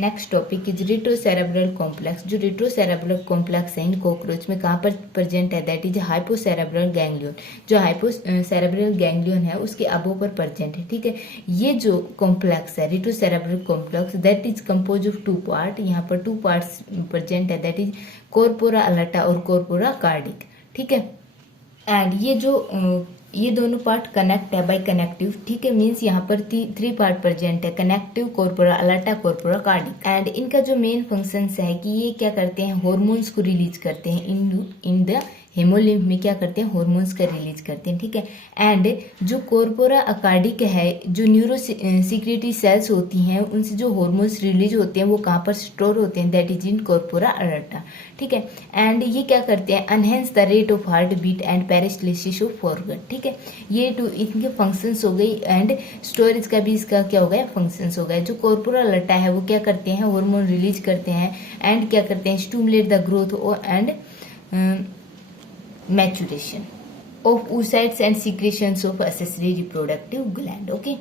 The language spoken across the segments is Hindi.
Next topic is retrocerebral complex. जो रेट्रोसेरेब्रल कॉम्प्लेक्स है इन कॉकरोच में कहाँ पर प्रेजेंट है, दैट इज हाइपोसेरेब्रल गैंग्लियन। जो हाइपोसेरेब्रल गैंग्लियन है उसके अबो पर प्रेजेंट है, ठीक है। ये जो कॉम्प्लेक्स है retrocerebral complex that is compose of two part. यहाँ पर टू पार्ट्स प्रेजेंट है, दैट इज कॉर्पोरा अलाटा और कॉर्पोरा कार्डिक, ठीक है। एंड ये दोनों पार्ट कनेक्ट है बाय कनेक्टिव, ठीक है। मीन्स यहाँ पर थ्री पार्ट प्रेजेंट है, connective, corpora allata, corpora cardiac. And इनका जो मेन फंक्शंस है कि ये क्या करते हैं, हार्मोन्स को रिलीज करते हैं इन द हेमोलिम्फ में, क्या करते हैं, हार्मोन्स का रिलीज करते हैं, ठीक है। एंड जो कॉर्पोरा अकार्डिक है, जो न्यूरो सिक्रेटरी सेल्स होती हैं उनसे जो हार्मोन्स रिलीज होते हैं वो कहाँ पर स्टोर होते हैं, that is in corpora allata, ठीक है। एंड ये क्या करते हैं, enhance the rate of heart beat and peristalsis of organ, ठीक है। ये इनके फंक्शंस हो गई। एंड स्टोरेज का भी इसका क्या हो गया, फंक्शंस हो गया। जो कॉर्पोरा अलाटा है वो क्या करते हैं, हार्मोन रिलीज करते हैं एंड क्या करते हैं, stimulate the growth and maturation of oocytes and secretions of accessory reproductive gland, okay।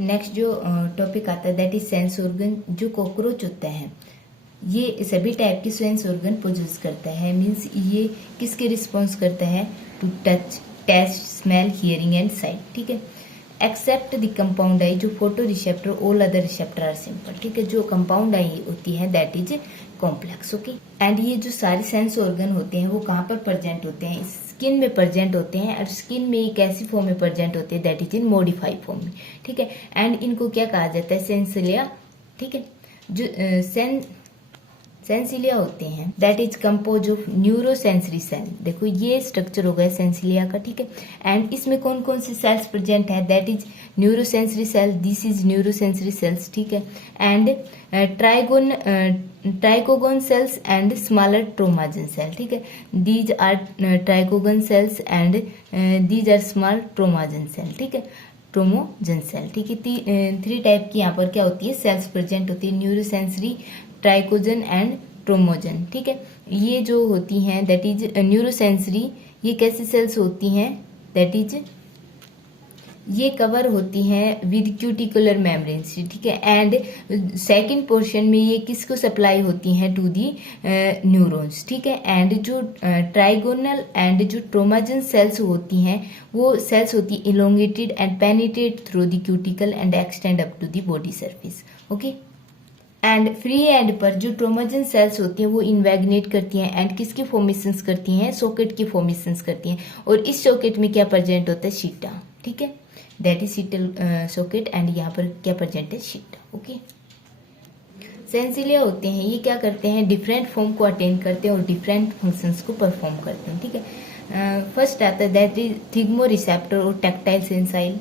Next जो टॉपिक आता है दैट इज सेंस ऑर्गन। जो कॉकरोच होता है ये सभी टाइप के सेंस ऑर्गन प्रोड्यूस करता है। मीन्स ये किसके रिस्पॉन्स करता है, to touch, taste, smell, hearing and sight, ठीक है। एक्सेप्ट द कंपाउंड आई, जो photo receptor, all other receptor are simple, ठीक है। जो कंपाउंड आई होती है that is complex, okay. And ये जो सारे सेंस ऑर्गन होते हैं वो कहाँ पर प्रेजेंट होते हैं, स्किन में प्रेजेंट होते हैं। और स्किन में एक ऐसी फॉर्म में प्रेजेंट होते हैं that is in modified form में, ठीक है। एंड इनको क्या कहा जाता है, सेंसिलिया, ठीक है। जो सेंसिलिया होते हैं that is compose of neurosensory cell. देखो ये स्ट्रक्चर हो गया सेंसिलिया का, ठीक है। एंड इसमें कौन कौन से सेल्स प्रेजेंट है, that is neurosensory cell, this is neurosensory cells, ठीक है। And trichogen cells and smaller tormogen cell, ठीक है। These are trichogen cells and these are small tormogen cell, ठीक है, ट्रोमोजन सेल, ठीक है। थ्री टाइप की यहाँ पर क्या होती है, सेल्स प्रेजेंट होती है, न्यूरोसेंसरी, ट्राइकोजन एंड ट्रोमोजन, ठीक है। ये जो होती हैं दैट इज न्यूरोसेंसरी, ये कैसी सेल्स होती हैं, दैट इज ये कवर होती हैं विद क्यूटिकुलर मेम्ब्रेन, ठीक है। एंड सेकंड पोर्शन में ये किसको सप्लाई होती हैं, टू दी न्यूरॉन्स, ठीक है। एंड जो ट्राइगोनल एंड जो ट्रोमाजन सेल्स होती हैं वो सेल्स होती है elongated and penetrate through the cuticle and extend up to the body surface, okay. And free end पर जो ट्रोमाजन सेल्स होती हैं वो इन्वेगनेट करती हैं एंड किसकी फॉर्मेशंस करती हैं, सॉकेट की फॉर्मेशंस करती हैं। और इस सॉकेट में क्या प्रेजेंट होता है, शीटा, ठीक है, दैट इज सीटल सॉकेट। एंड यहाँ पर क्या प्रेजेंट है, शीटा, ओके। सेंसिलिया होते हैं ये क्या करते हैं, डिफरेंट फॉर्म को अटेन करते हैं और डिफरेंट फंक्शंस को परफॉर्म करते हैं, ठीक है। फर्स्ट आता है दैट इज थिग्मो रिसेप्टर और टैक्टाइल सेंसाइल।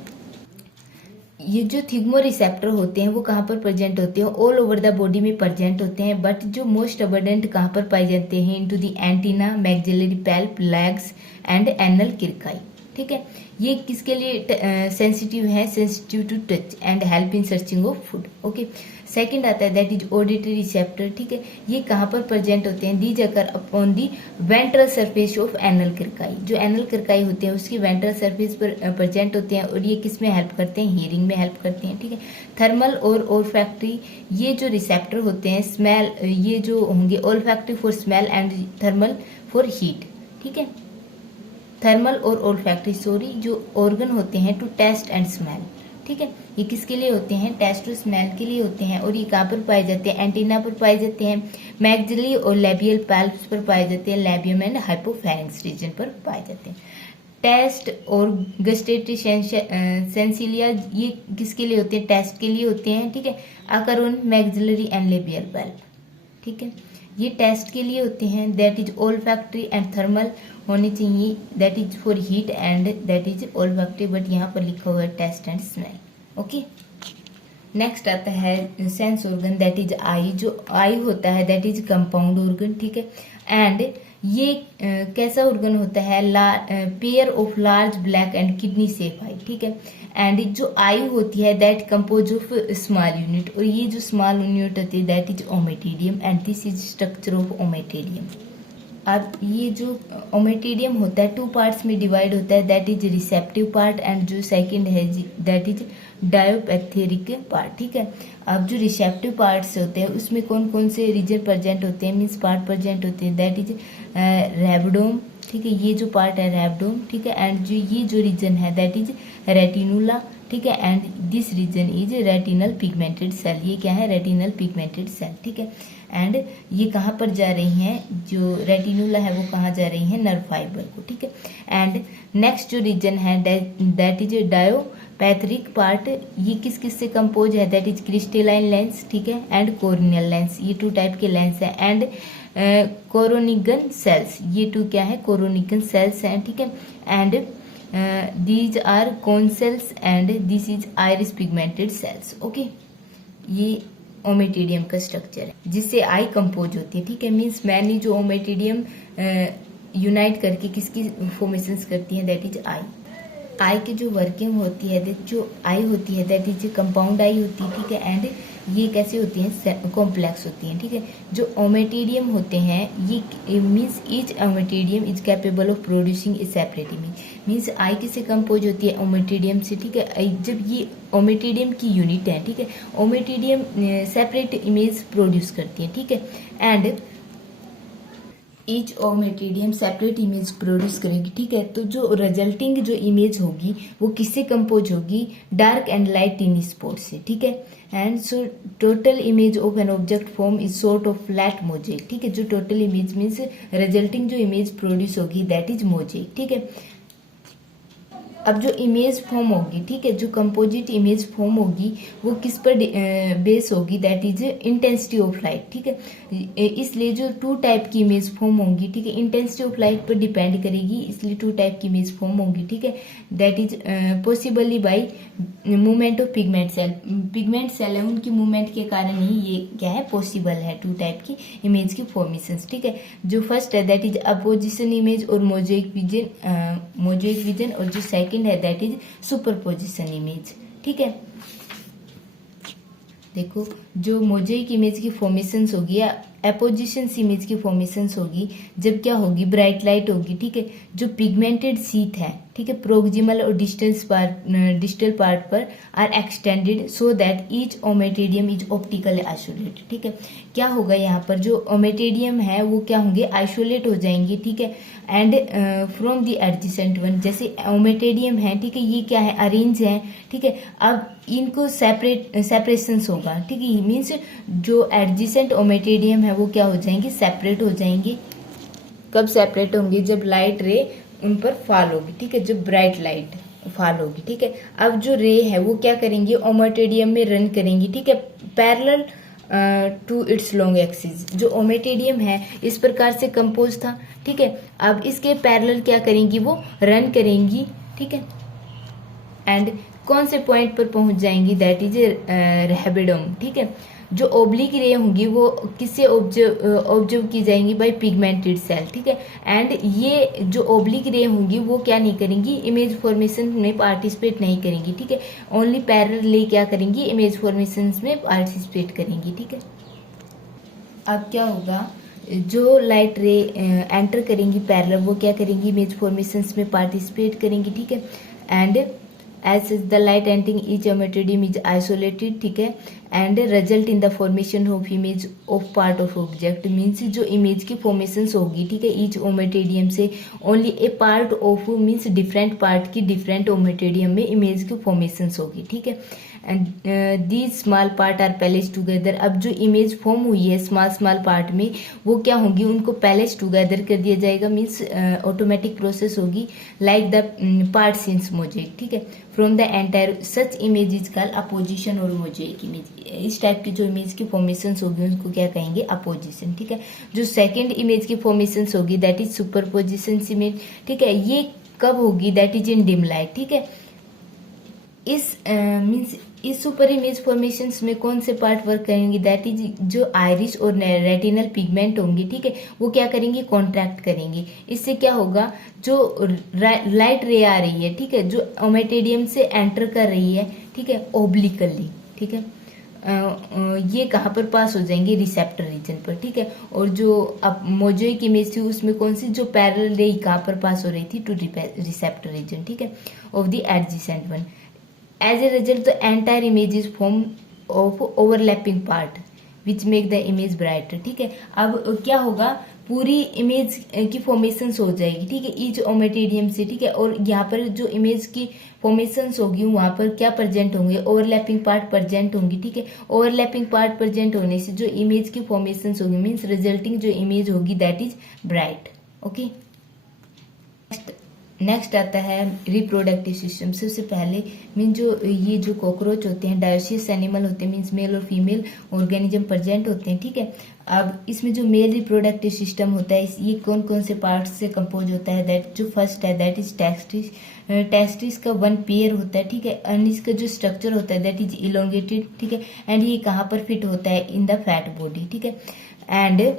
ये जो थिग्मो रिसेप्टर होते हैं वो कहाँ पर प्रेजेंट होते हैं, ऑल ओवर द बॉडी में प्रेजेंट होते हैं। बट जो मोस्ट अबंडेंट कहाँ पर पाए जाते हैं, into the antenna, maxillary palp, legs and anal किरकाई, ठीक है। ये किसके लिए सेंसिटिव है, sensitive to touch and help in searching of food, okay. Second आता है दैट इज ऑडिटरी रिसेप्टर, ठीक है। ये कहाँ पर प्रेजेंट होते हैं, these occur upon the ventral surface of anal किरकाई। जो एनल किरकाई होते हैं उसकी वेंट्रल सरफेस पर प्रेजेंट होते हैं और ये किस में हेल्प करते हैं, हियरिंग में हेल्प करते हैं, ठीक है। थर्मल और ओल्फैक्टरी, ये जो रिसेप्टर होते हैं स्मेल, ये जो होंगे olfactory for smell and thermal for heat, ठीक है। थर्मल और ओल्फैक्टरी जो ऑर्गन होते हैं टू टेस्ट एंड स्मेल, ठीक है। ये किसके लिए होते हैं, टेस्ट और स्मेल के लिए होते हैं। और ये कहाँ पर पाए जाते हैं, एंटीना पर पाए जाते हैं, मैक्सिलरी और लेबियल पल्प्स पर पाए जाते हैं, लेबियम एंड हाइपोफैरिंक्स रीजन पर पाए जाते हैं। टेस्ट और गस्टेटरी सेंसिलिया ये किसके लिए होते हैं, टेस्ट के लिए होते हैं, ठीक है। Occur on maxillary and labial palp, ठीक है। ये टेस्ट के लिए होते हैं, that is olfactory and thermal होने चाहिए, that is for heat and that is olfactory, but यहाँ पर लिखा हुआ है test and smell, okay. Next आता है sense organ that is eye. जो आई होता है दैट इज कंपाउंड ऑर्गन, ठीक है। एंड ये कैसा ऑर्गन होता है, pair of large black and kidney shape eye, ठीक है। एंड जो आई होती है that compose of small unit, और ये जो स्मॉल यूनिट होती है that is ommatidium and this is structure of ommatidium. अब ये जो ओमेटिडियम होता है टू पार्ट्स में डिवाइड होता है, that is receptive part and जो सेकंड है दैट इज डायोपैथेरिक पार्ट। ठीक है, अब जो रिसेप्टिव पार्ट्स होते हैं उसमें कौन कौन से रीजन प्रेजेंट होते हैं, मीन्स पार्ट प्रेजेंट होते हैं, दैट इज रैबिडोम। ठीक है, ये जो पार्ट है रैबिडोम। ठीक है, एंड जो ये जो रीजन है दैट इज रेटिनुला। ठीक है, and this region is retinal pigmented cell. ये क्या है, रेटिनल पिगमेंटेड सेल। ठीक है, एंड ये कहाँ पर जा रही हैं, जो रेटिनुला है वो कहाँ जा रही है, नर्व फाइबर को। ठीक है, एंड नेक्स्ट जो रीजन है दैट इज डायोपैथेरिक पार्ट। ये किस किस से कंपोज है, दैट इज क्रिस्टलाइन लेंस। ठीक है, एंड कोरोनियल लेंस, ये टू टाइप के लेंस है, एंड कोरोनिगन सेल्स, ये टू क्या है, कोरोनिगन सेल्स हैं। ठीक है, and these are cone cells and this is iris pigmented cells. Okay, ये ओमेटिडियम का स्ट्रक्चर है जिससे आई कंपोज होती है। ठीक है, मीन्स मैंने जो ओमेटिडियम यूनाइट करके किसकी फॉर्मेशंस करती है, दैट इज आई। आई की जो वर्किंग होती है, जो आई होती है दैट इज कंपाउंड आई होती है। ठीक है, एंड ये कैसे होती हैं, कॉम्प्लेक्स होती हैं। ठीक है, जो ओमेटिडियम होते हैं ये means each ommatidium is capable of producing a separate image. Means eye किससे कंपोज होती है, ओमेटिडियम से। ठीक है, जब ये ओमेटिडियम की यूनिट है, ठीक है, ओमेटिडियम सेपरेट इमेज प्रोड्यूस करती है। ठीक है, and each ommatidium separate image produce करेगी। ठीक है, तो जो रिजल्टिंग जो इमेज होगी वो किससे कंपोज होगी, डार्क एंड लाइट टिनी स्पॉट से। ठीक है, and so total image of an object form is sort of flat mosaic. ठीक है, जो टोटल इमेज मीन्स रिजल्टिंग जो इमेज प्रोड्यूस होगी दैट इज मोजेक। ठीक है, अब जो इमेज फॉर्म होगी, ठीक है, जो कंपोजिट इमेज फॉर्म होगी वो किस पर बेस होगी, that is intensity of light. ठीक है, इसलिए जो टू टाइप की इमेज फॉर्म होंगी, ठीक है, इंटेंसिटी ऑफ लाइट पर डिपेंड करेगी, इसलिए टू टाइप की इमेज फॉर्म होंगी। ठीक है, that is possibly by movement of pigment cell. Pigment cell है उनकी मूवमेंट के कारण ही ये क्या है, पॉसिबल है टू टाइप की इमेज की फॉर्मेशन। ठीक है, जो फर्स्ट है दैट इज अपोजिशन इमेज और मोजेक विजन, और जो सेकंड है दैट इज सुपरपोजिशन इमेज। ठीक है, देखो जो मोजेक इमेज की फॉर्मेशंस होगी या एपोजिशन इमेज की फॉर्मेशंस होगी जब क्या होगी, ब्राइट लाइट होगी। ठीक है, जो पिगमेंटेड शीथ है, ठीक है, प्रोक्सिमल और डिस्टल पार्ट पर are extended so that each ommatidium is optically isolated. ठीक है, क्या होगा यहाँ पर जो ओमेटिडियम है वो क्या होंगे, आइसोलेट हो जाएंगे। ठीक है, and from the adjacent one, जैसे ओमेटिडियम है, ठीक है, ये क्या है, अरेंज है। ठीक है, अब इनको सेपरेशन होगा। ठीक है, मीन्स जो एडजेसेंट ओमेटिडियम है वो क्या हो जाएंगे, सेपरेट हो जाएंगे। कब सेपरेट होंगे, जब लाइट रे उन पर फॉल होगी। ठीक है, जब ब्राइट लाइट फॉल होगी। ठीक है, अब जो रे है वो क्या करेंगे, ओमेटिडियम में रन करेंगी। ठीक है, parallel to its long axis. जो ओमेटिडियम है इस प्रकार से कंपोज था। ठीक है, अब इसके पैरेलल क्या करेंगी, वो रन करेंगी। ठीक है, एंड कौन से पॉइंट पर पहुंच जाएंगी, दैट इज रैबिडोम। ठीक है, जो ओब्लिक रे होंगी वो किससे ऑब्जर्व की जाएंगी, बाय पिगमेंटेड सेल। ठीक है, एंड ये जो ओब्लिक रे होंगी वो क्या नहीं करेंगी, इमेज फॉर्मेशन में पार्टिसिपेट नहीं करेंगी। ठीक है, ओनली पैरेलल रे क्या करेंगी, इमेज फॉर्मेशन में पार्टिसिपेट करेंगी। ठीक है, अब क्या होगा, जो लाइट रे एंटर करेंगी पैरेलल वो क्या करेंगी, इमेज फॉर्मेशन में पार्टिसिपेट करेंगी। ठीक है, and as the light entering each ometridium is isolated, ठीक है, and result in the formation of image of part of object, means जो image की formations होगी, ठीक है, each ometridium से only a part of means different part की different ometridium में image की formations होगी। ठीक है, and these small part are placed together. अब जो इमेज फॉर्म हुई है स्मॉल पार्ट में वो क्या होंगी, उनको पैलेस टुगेदर कर दिया जाएगा, मीन्स ऑटोमेटिक प्रोसेस होगी, like the part since mosaic. ठीक है, from the entire such image is called opposition और मोजेक इमेज। इस टाइप की जो इमेज की फॉर्मेशंस होगी उनको क्या कहेंगे, अपोजिशन। ठीक है, जो सेकेंड इमेज की फॉर्मेशंस होगी दैट इज सुपरपोजिशन इमेज। ठीक है, ये कब होगी, that is in dim light. ठीक है, इस मीन्स इस सुपर इमेज फॉर्मेशंस में कौन से पार्ट वर्क करेंगे, दैट इज जो आइरिस और रेटिनल पिगमेंट होंगे। ठीक है, वो क्या करेंगे, कॉन्ट्रैक्ट करेंगे। इससे क्या होगा, जो लाइट रे आ रही है, ठीक है, जो ओमेटिडियम से एंटर कर रही है, ठीक है, ओब्लिकली, ठीक है, ये कहाँ पर पास हो जाएंगे, रिसेप्टर रीजन पर, ठीक है। और जो अब मोजाइक इमेज थी उसमें कौन सी, जो पैरेलल रे कहाँ पर पास हो रही थी, टू रिसेप्टर रीजन, ठीक है, of the adjacent one. As a result the entire image is form of overlapping part which make the image brighter, ठीक है। अब क्या होगा, पूरी इमेज की फॉर्मेशंस हो जाएगी, ठीक है, ईच ओमेटेडियम से, ठीक है। और यहाँ पर जो इमेज की फॉर्मेशंस होगी वहां पर क्या प्रेजेंट होंगे, ओवरलैपिंग पार्ट प्रेजेंट होंगी, ठीक है। ओवरलैपिंग पार्ट प्रेजेंट होने से जो इमेज की फॉर्मेशंस होगी मीन्स रिजल्टिंग जो इमेज होगी that is bright, okay. Next आता है रिप्रोडक्टिव सिस्टम। सबसे पहले मीन जो ये जो कॉकरोच होते हैं डायोसियस एनिमल होते हैं, मीन्स मेल और फीमेल ऑर्गेनिज्म प्रेजेंट होते हैं, ठीक है। अब इसमें जो मेल रिप्रोडक्टिव सिस्टम होता है ये कौन कौन से पार्ट्स से कंपोज होता है, दैट जो फर्स्ट है दैट इज टेस्टिस। टेस्टिस का वन पेयर होता है, ठीक है, एंड इसका जो स्ट्रक्चर होता है दैट इज इलोंगेटेड, ठीक है, एंड ये कहाँ पर फिट होता है, इन द फैट बॉडी, ठीक है। एंड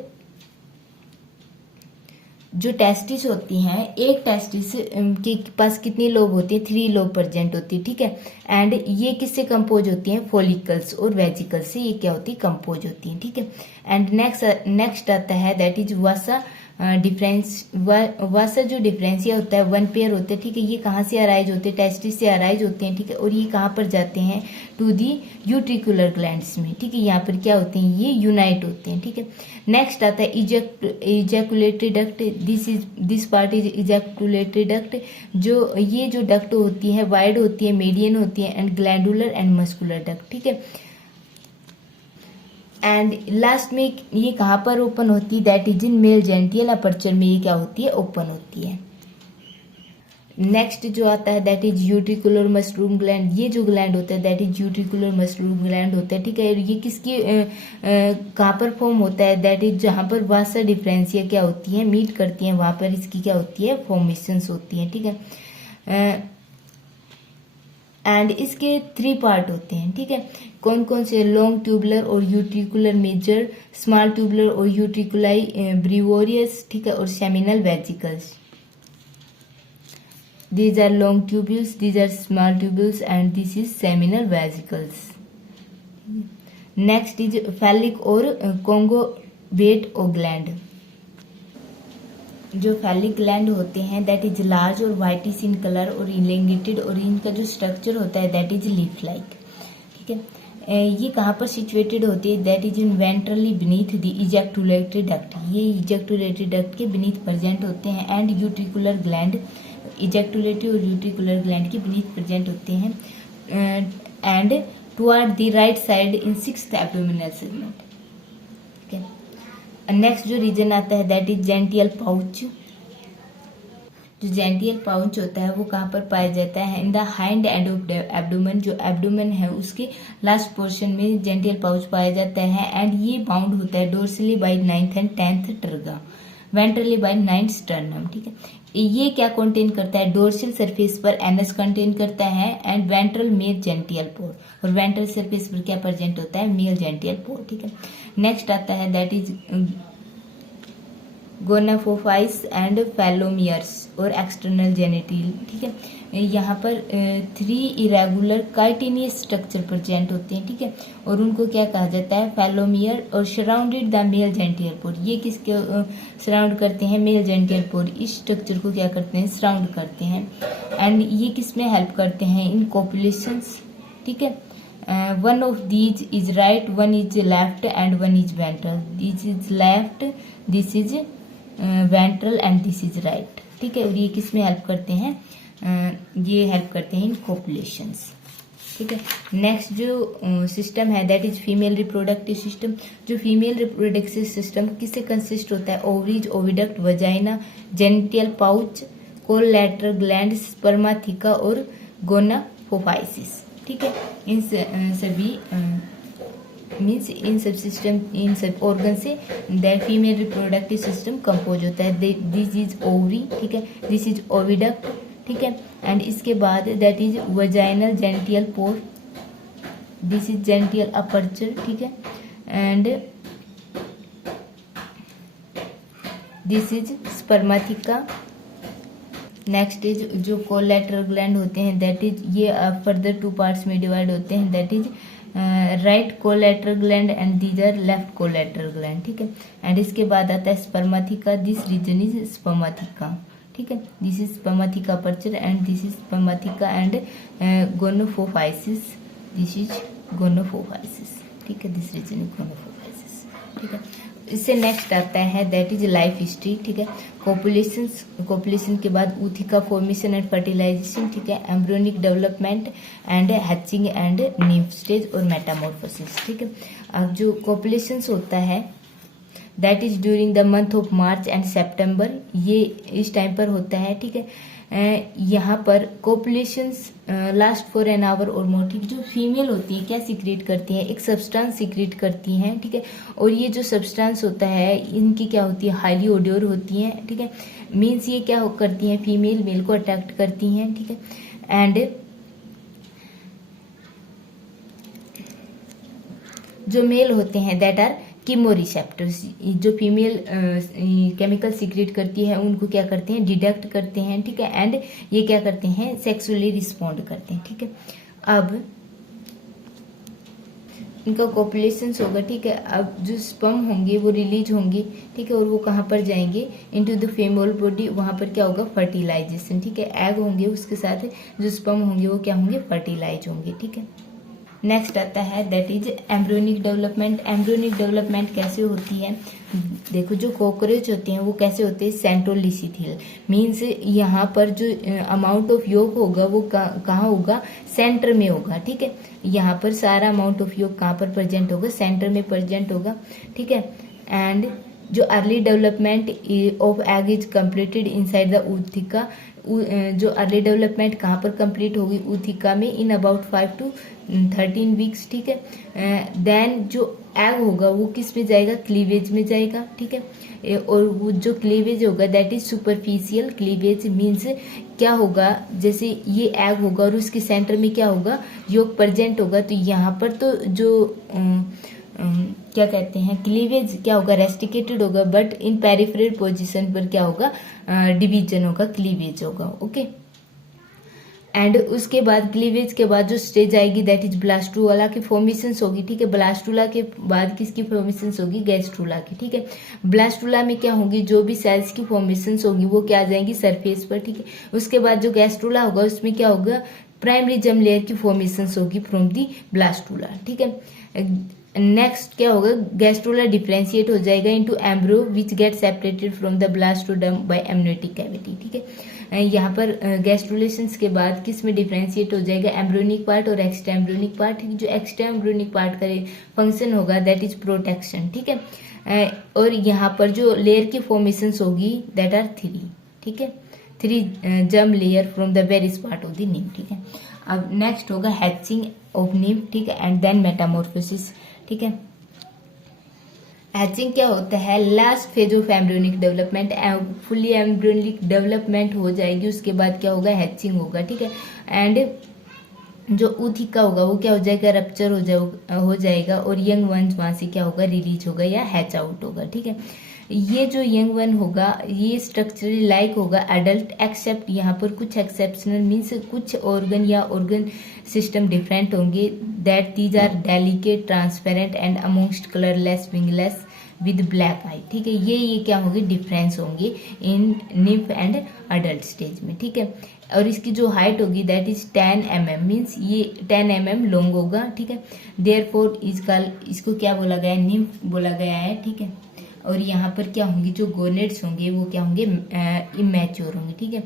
जो टेस्टिस होती हैं, एक टेस्टिस के पास कितनी लोब होती है, 3 लोब प्रेजेंट होती है, ठीक है। एंड ये किससे कंपोज होती हैं, फॉलिकल्स और वेजिकल्स से ये क्या होती है, कंपोज होती हैं, ठीक है। एंड नेक्स्ट आता है दैट इज वासा वासा जो डिफरेंशिया होता है, वन पेयर होते हैं, ठीक है। ये कहाँ से अराइज होते हैं, टेस्टिस से अराइज होते हैं, ठीक है। और ये कहाँ पर जाते हैं, टू दी यूट्रिकुलर ग्लैंड्स में, ठीक है। यहाँ पर क्या होते हैं, ये यूनाइट होते हैं, ठीक है। नेक्स्ट आता है ejaculatory duct. This part is ejaculatory duct. जो ये जो डक्ट होती है वाइड होती है, मीडियन होती है, and glandular and muscular duct, ठीक है। एंड लास्ट में ये कहाँ पर ओपन होती है, that is in male genital aperture में ये क्या होती है, ओपन होती है। नेक्स्ट जो आता है दैट इज यूट्रिकुलर मशरूम ग्लैंड। ये जो ग्लैंड होता है दैट इज यूट्रिकुलर मशरूम ग्लैंड होता है, ठीक है। ये किसकी कहाँ पर फॉर्म होता है, दैट इज जहाँ पर वासा डिफरेंशिया क्या होती है, मीट करती है, वहां पर इसकी क्या होती है, फॉर्मेशंस होती है, ठीक है। एंड इसके 3 पार्ट होते हैं, ठीक है। कौन कौन से, लॉन्ग ट्यूबुलर और यूट्रिकुलर मेजर, स्मॉल ट्यूबुलर और यूट्रिकुलाई ब्रिवोरियस, ठीक है, और seminal vesicles. These are long tubules, these are small tubules, and this is seminal vesicles. Next is phallic or conjugate gland. जो फैलिक ग्लैंड होते हैं दैट इज लार्ज और वाइटिश इन कलर और इलेंगेटेड, और इनका जो स्ट्रक्चर होता है दैट इज लीफ लाइक, ठीक है। ये कहाँ पर सिचुएटेड होती है, that is in ventrally beneath the ejaculatory duct. ये इजैक्टुलेटरी डक्ट के बीनीथ प्रेजेंट होते हैं। एंड यूट्रिकुलर ग्लैंड, इजैक्टुलेटरी और यूट्रिकुलर ग्लैंड के बीनीथ प्रेजेंट होते हैं। And toward the right side in 6th abdominal segment, ठीक है। नेक्स्ट जो रीजन आता है दैट इज जेनिटल पाउच। जो जेनिटल पाउच होता है वो कहाँ पर पाया जाता है, in the hind end of abdomen. जो एब्डोमेन है उसके लास्ट पोर्शन में जेनिटल पाउच पाया जाता है। एंड ये बाउंड होता है dorsally by 9th and 10th terga, ventrally by 9th sternum, ठीक है। ये क्या कंटेन करता है, डोर्सल सरफेस पर एनस कंटेन करता है, and ventral male genital pore, और वेंट्रल सरफेस पर क्या प्रेजेंट होता है, मेल जेनिटल पोर, ठीक है। नेक्स्ट आता है दैट इज गोनाफोफाइस एंड फैलोमियर्स और एक्सटर्नल जेनिटल, ठीक है। यहाँ पर 3 इरेगुलर काइटिनियस स्ट्रक्चर प्रेजेंट होते हैं, ठीक है, और उनको क्या कहा जाता है, फैलोमियर, और सराउंडेड द मेल जेनिटल पोर। ये किसके सराउंड करते हैं, मेल जेनिटल पोर। इस स्ट्रक्चर को क्या करते हैं, सराउंड करते हैं। एंड ये किसमें हेल्प करते हैं, इन कॉपुलेशंस, ठीक है। One of these is right, one is left, and one is ventral. This is left, this is ventral, and this is right, ठीक है। और ये किसमें हेल्प करते हैं, ये हेल्प करते हैं इन कॉपुलेशंस, ठीक है। नेक्स्ट जो सिस्टम है that is female reproductive system. जो फीमेल रिप्रोडक्टिव सिस्टम किससे कंसिस्ट होता है, ovaries, oviduct, vagina, genital pouch, collateral gland, spermatheca और गोनाफोफाइसिस, ठीक है। इन सभी मीन्स इन सब सिस्टम, इन सब organ say that female reproductive system compose होता है। दिस इज ओवरी, ठीक है, दिस इज ओविडक्ट, ठीक है। एंड इसके बाद that is vaginal genital pore, this is genital aperture, ठीक है, and this is spermatheca. Next is जो कोलैटरल ग्लैंड होते हैं दैट इज ये फर्दर 2 पार्ट्स में डिवाइड होते हैं, that is right collateral gland and these are left collateral gland, ठीक है। एंड इसके बाद आता है spermatheca, this region is spermatheca, ठीक है। This is spermatheca aperture and this is spermatheca and गोनोफोफाइसिस, this is गोनोफोफाइसिस, ठीक है। दिस रीजन इज गोनोफोफाइसिस, ठीक है। इससे नेक्स्ट आता है दैट इज लाइफ हिस्ट्री, ठीक है। कोपुलेशन के बाद ऊथिका फॉर्मेशन एंड फर्टिलाइजेशन, ठीक है। Embryonic development and hatching and नीव स्टेज और मेटामॉर्फोसिस, ठीक है। अब जो कोपुलेशन होता है that is during the month of March and September, ये इस टाइम पर होता है, ठीक है। यहाँ पर कोपुलेशंस लास्ट फॉर एन आवर और मोर, ठीक। जो फीमेल होती है क्या सीक्रेट करती है, एक सब्सटेंस सीक्रेट करती हैं, ठीक है। और ये जो सब्सटेंस होता है इनकी क्या होती है, हाईली ओड्योर होती हैं, ठीक है। मीन्स ये क्या करती हैं, फीमेल मेल को अट्रैक्ट करती हैं, ठीक है। एंड जो मेल होते हैं दैट आर कीमोरिसेप्टर्स, जो फीमेल केमिकल सीक्रेट करती है उनको क्या करते हैं, डिडक्ट करते हैं, ठीक है। एंड ये क्या करते हैं, सेक्सुअली रिस्पॉन्ड करते हैं, ठीक है। अब इनका कॉपुलेशन होगा, ठीक है। अब जो स्पर्म होंगे वो रिलीज होंगे, ठीक है। और वो कहाँ पर जाएंगे, इनटू द फीमेल बॉडी, वहां पर क्या होगा, फर्टिलाइजेशन, ठीक है। एग होंगे, उसके साथ जो स्पर्म होंगे वो क्या होंगे, फर्टिलाइज होंगे, ठीक है। नेक्स्ट आता है that is embryonic development. Embryonic development कैसे होती है, देखो जो कॉकरोच होते हैं वो कैसे होते हैं, सेंट्रोलिसिथियल, मीन्स यहाँ पर जो अमाउंट ऑफ योग होगा वो कहाँ होगा, सेंटर में होगा, ठीक है। यहाँ पर सारा अमाउंट ऑफ योग कहाँ पर प्रेजेंट होगा, सेंटर में प्रेजेंट होगा, ठीक है। एंड जो early development of egg is completed inside the ऊथिका, जो अर्ली डेवलपमेंट कहाँ पर कंप्लीट होगी, ऊथिका में, इन अबाउट 5 to 13 वीक्स, ठीक है। देन जो एग होगा वो किस में जाएगा, क्लीवेज में जाएगा, ठीक है। और वो जो क्लीवेज होगा that is superficial cleavage, means क्या होगा, जैसे ये एग होगा और उसके सेंटर में क्या होगा, योग प्रेजेंट होगा, तो यहाँ पर तो जो क्या कहते हैं, क्लीवेज क्या होगा, रेस्टिकेटेड होगा, बट इन पेरिफेरल पोजीशन पर क्या होगा, डिवीजन होगा, क्लीवेज होगा, ओके। एंड उसके बाद क्लीवेज के बाद जो स्टेज आएगी दैट इज ब्लास्टुला की फॉर्मेशन होगी, ठीक है। ब्लास्टुला के बाद किसकी फॉर्मेशन होगी, गैस्ट्रुला की, ठीक है। ब्लास्टुला में क्या होगी, जो भी सेल्स की फॉर्मेशन होगी वो क्या आ जाएंगी, सरफेस पर, ठीक है। उसके बाद जो गैस्ट्रुला होगा उसमें क्या होगा, प्राइमरी जर्म लेयर की फॉर्मेशन होगी फ्रॉम दी ब्लास्टुला, ठीक है। नेक्स्ट क्या होगा, गैस्ट्रुला डिफरेंशिएट हो जाएगा into embryo which get separated from the blastoderm by amniotic cavity, ठीक है। यहाँ पर गैस्ट्रुलेशंस के बाद किस में डिफरेंशिएट हो जाएगा, एम्ब्रियोनिक पार्ट और एक्स्ट्रा एम्ब्रियोनिक पार्ट, जो एक्स्ट्रा एम्ब्रियोनिक पार्ट का फंक्शन होगा दैट इज प्रोटेक्शन, ठीक है। और यहाँ पर जो लेयर की फॉर्मेशन होगी दैट आर 3, ठीक है, 3 germ layer from the various part of the नीम, ठीक है। अब नेक्स्ट होगा हैचिंग ऑफ नीम, ठीक है, एंड देन मेटामॉर्फोसिस, ठीक है। हैचिंग क्या होता है, last phase of embryonic development, fully embryonic development हो जाएगी उसके बाद क्या होगा, हैचिंग होगा, ठीक है। एंड जो ऊथिका होगा वो क्या हो जाएगा, रप्चर हो जाएगा और यंग वंस वहां से क्या होगा, रिलीज होगा या हैच आउट होगा, ठीक है। ये जो यंग वन होगा ये स्ट्रक्चरली लाइक होगा एडल्ट, एक्सेप्ट यहाँ पर कुछ एक्सेप्शनल, मीन्स कुछ ऑर्गन या ऑर्गन सिस्टम डिफरेंट होंगे, that these are delicate, transparent and amongst colourless, wingless with black eye, ठीक है। ये क्या होंगे, डिफरेंस होंगे in nymph and adult stage में, ठीक है। और इसकी जो हाइट होगी दैट इज 10 mm, मीन्स ये 10 mm लॉन्ग होगा, ठीक है। देयरफॉर इसको क्या बोला गया है, निम्फ बोला गया है, ठीक है। और यहाँ पर क्या होंगे, जो गोनेड्स होंगे वो क्या होंगे, इमैच्योर होंगे, ठीक है।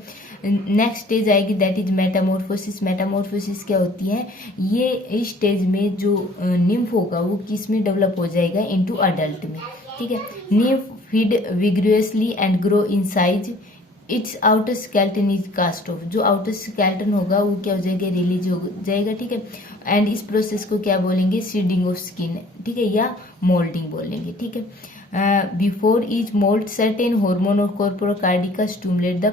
नेक्स्ट स्टेज आएगी दैट इज मेटामॉर्फोसिस। मेटामॉर्फोसिस क्या होती है, ये इस स्टेज में जो निम्फ होगा वो किस में डेवलप हो जाएगा, इनटू अडल्ट में, ठीक है। Nymph feed vigorously and grow in size, its outer skeleton is cast off, जो आउटर स्केल्टन होगा वो क्या हो जाएगा, रिलीज हो जाएगा, ठीक है। एंड इस प्रोसेस को क्या बोलेंगे, सीडिंग ऑफ स्किन, ठीक है, या मोल्डिंग बोलेंगे, ठीक है। Before is mould certain hormone और कॉर्पोरोकार्डिका स्टिमुलेट द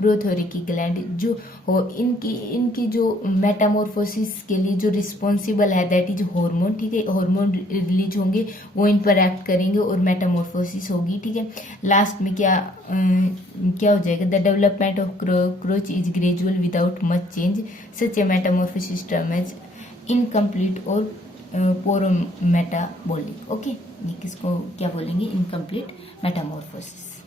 प्रोथोरिकी ग्लैंड, जो हो इनकी जो मेटामॉर्फोसिस के लिए जो रिस्पॉन्सिबल है दैट इज हार्मोन, ठीक है। हार्मोन रिलीज होंगे, वो इन पर एक्ट करेंगे और मेटामॉर्फोसिस होगी, ठीक है। लास्ट में क्या हो जाएगा, the development of cockroach is gradual without much change, such a metamorphosis term as incomplete और पोरोमेटाबोलिक। ओके, ये किसको क्या बोलेंगे? Incomplete Metamorphosis.